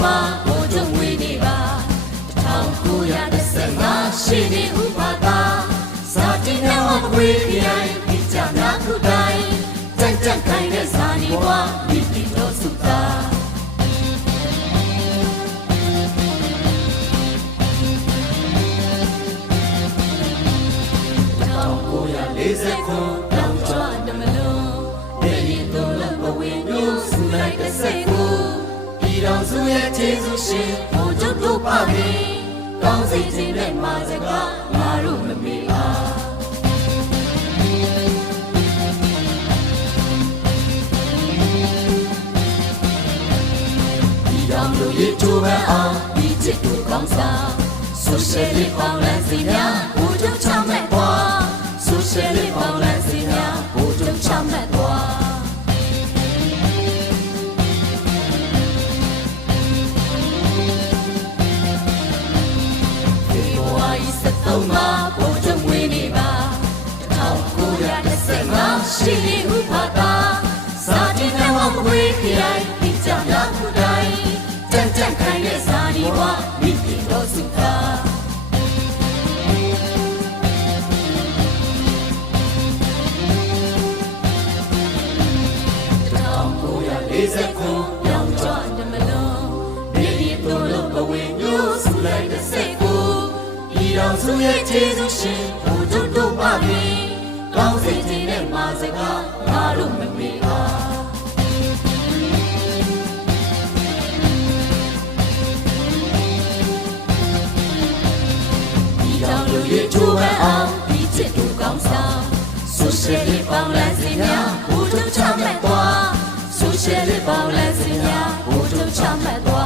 မှာဘိုးချုပ်ဝေးနေပါ1915ရှိနေဥပါသာစာတင်မြောင်းမကွေးခိုင်ဒီကြများခုတိုင်းကြံ့ကြံ့ခိုင်တဲ့ဇာနီဘွားမိတိတော်စုသာ1940ခုတောင်ကျွတ်တမလုံးနေရင်တို့လည်းဘဝမျိုးစုလိုက်တဲ့စိတ်ကိုဒီတော်စုရဲ့ကျေးဇူးရှင်ဘိုးချုပ်တို့ပါပြီကောင်းစီခြင်းနဲ့မာစကားငါတို့မမေ့အားဒီတော်လူရဲ့ချိုးပန်းအောင်ဒီချစ်တို့ကောင်းစားဆိုရှယ်လစ်ပေါင်းလန်းစီများဘိုးချုပ်ချမဲ့ပွားဆိုရှယ်လစ်ပေါင်းလန်းစီများဘိုးချုပ်ချမဲ့ပွားသုံးမှာဘိုးချုပ်ဝေးနေပါ1915ရှိနေဥပါသာစာတင်မြောင်းမကွေးခိုင်ဒီကြများခုတိုင်းကြံ့ကြံ့ခိုင်တဲ့ဇာနီဘွားမိတိတော်စုသာ1940ခုပြောင်းကျွတ်တမလုံးနေရင်တို့လို့ဘဝမျိုးစုလိုက်တဲ့စိတ်ကိုဒီတော်စုရဲ့ကျေးဇူးရှင်ဘုဒ္ဓတို့ပါပြီကောင်းစီခြင်းနဲ့မာစကားငါတို့မမေ့အားဒီတော်လူရဲ့ချိုးပန်းအောင်ဒီချစ်တို့ကောင်းစားဆိုရှယ်လစ်ပေါင်းလန်းစီများဘုဒ္ဓချမဲ့သွားဆိုရှယ်လစ်ပေါင်းလန်းစီများဘုဒ္ဓချမဲ့သွား